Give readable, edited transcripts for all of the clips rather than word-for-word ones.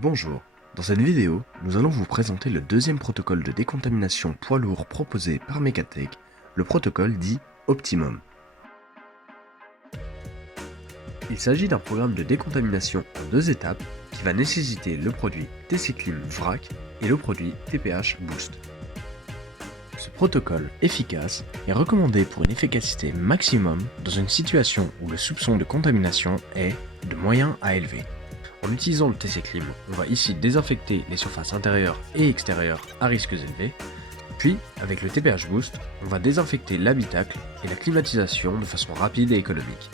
Bonjour, dans cette vidéo, nous allons vous présenter le deuxième protocole de décontamination poids lourd proposé par Mecatech, le protocole dit Optimum. Il s'agit d'un programme de décontamination en deux étapes qui va nécessiter le produit TC-Clim Vrac et le produit TPH Boost. Ce protocole efficace est recommandé pour une efficacité maximum dans une situation où le soupçon de contamination est de moyen à élevé. En utilisant le TC-Clim, on va ici désinfecter les surfaces intérieures et extérieures à risques élevés, puis avec le TPH Boost, on va désinfecter l'habitacle et la climatisation de façon rapide et économique.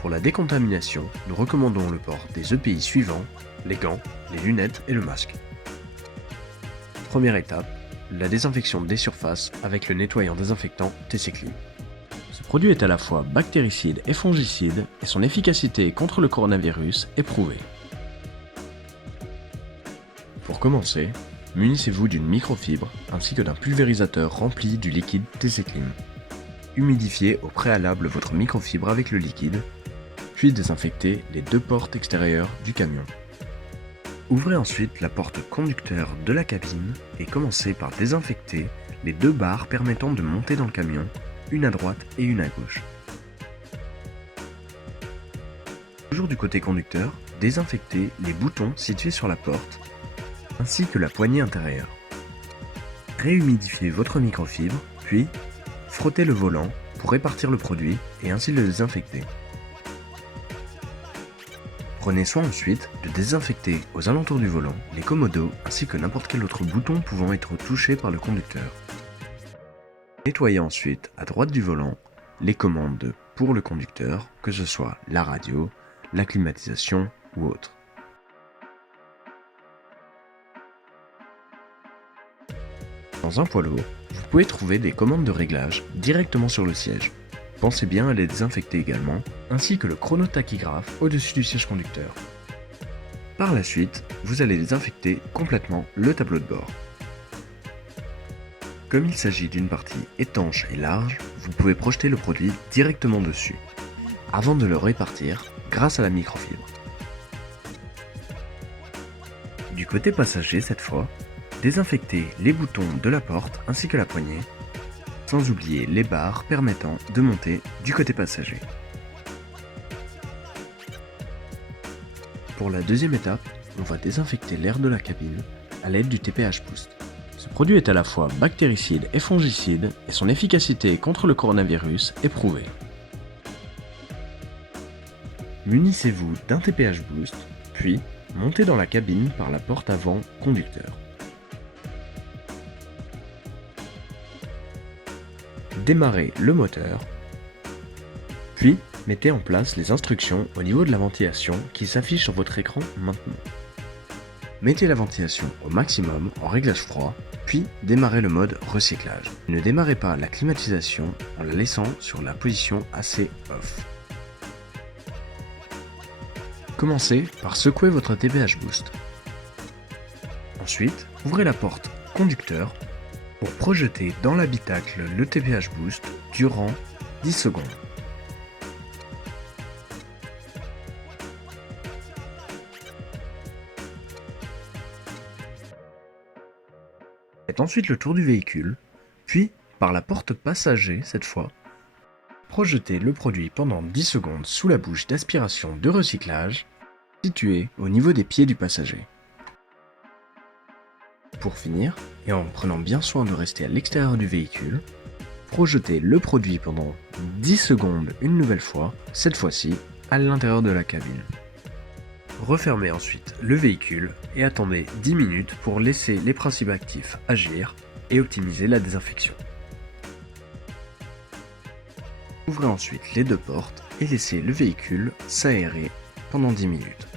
Pour la décontamination, nous recommandons le port des EPI suivants, les gants, les lunettes et le masque. Première étape, la désinfection des surfaces avec le nettoyant désinfectant TC-Clim. Ce produit est à la fois bactéricide et fongicide et son efficacité contre le coronavirus est prouvée. Pour commencer, munissez-vous d'une microfibre ainsi que d'un pulvérisateur rempli du liquide TC-Clim. Humidifiez au préalable votre microfibre avec le liquide, puis désinfectez les deux portes extérieures du camion. Ouvrez ensuite la porte conducteur de la cabine et commencez par désinfecter les deux barres permettant de monter dans le camion, une à droite et une à gauche. Toujours du côté conducteur, désinfectez les boutons situés sur la porte, ainsi que la poignée intérieure. Réhumidifiez votre microfibre, puis frottez le volant pour répartir le produit et ainsi le désinfecter. Prenez soin ensuite de désinfecter aux alentours du volant les commodos ainsi que n'importe quel autre bouton pouvant être touché par le conducteur. Nettoyez ensuite à droite du volant les commandes pour le conducteur, que ce soit la radio, la climatisation ou autre. Dans un poids lourd, vous pouvez trouver des commandes de réglage directement sur le siège. Pensez bien à les désinfecter également, ainsi que le chronotachygraphe au-dessus du siège conducteur. Par la suite, vous allez désinfecter complètement le tableau de bord. Comme il s'agit d'une partie étanche et large, vous pouvez projeter le produit directement dessus, avant de le répartir grâce à la microfibre. Du côté passager cette fois, désinfectez les boutons de la porte ainsi que la poignée, sans oublier les barres permettant de monter du côté passager. Pour la deuxième étape, on va désinfecter l'air de la cabine à l'aide du TPH Boost. Ce produit est à la fois bactéricide et fongicide et son efficacité contre le coronavirus est prouvée. Munissez-vous d'un TPH Boost, puis montez dans la cabine par la porte avant conducteur. Démarrez le moteur, puis mettez en place les instructions au niveau de la ventilation qui s'affichent sur votre écran maintenant. Mettez la ventilation au maximum en réglage froid, puis démarrez le mode recyclage. Ne démarrez pas la climatisation en la laissant sur la position assez off. Commencez par secouer votre TPH Boost. Ensuite, ouvrez la porte conducteur pour projeter dans l'habitacle le TPH Boost durant 10 secondes. Faites ensuite le tour du véhicule, puis, par la porte passager cette fois, projetez le produit pendant 10 secondes sous la bouche d'aspiration de recyclage située au niveau des pieds du passager. Pour finir, et en prenant bien soin de rester à l'extérieur du véhicule, projetez le produit pendant 10 secondes une nouvelle fois, cette fois-ci à l'intérieur de la cabine. Refermez ensuite le véhicule et attendez 10 minutes pour laisser les principes actifs agir et optimiser la désinfection. Ouvrez ensuite les deux portes et laissez le véhicule s'aérer pendant 10 minutes.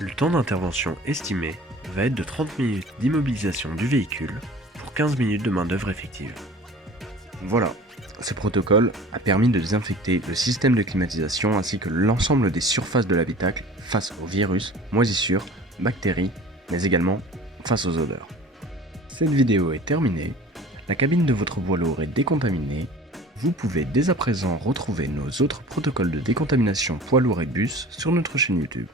Le temps d'intervention estimé va être de 30 minutes d'immobilisation du véhicule pour 15 minutes de main-d'œuvre effective. Voilà, ce protocole a permis de désinfecter le système de climatisation ainsi que l'ensemble des surfaces de l'habitacle face aux virus, moisissures, bactéries, mais également face aux odeurs. Cette vidéo est terminée, la cabine de votre poids lourd est décontaminée, Vous pouvez dès à présent retrouver nos autres protocoles de décontamination poids lourds et bus sur notre chaîne YouTube.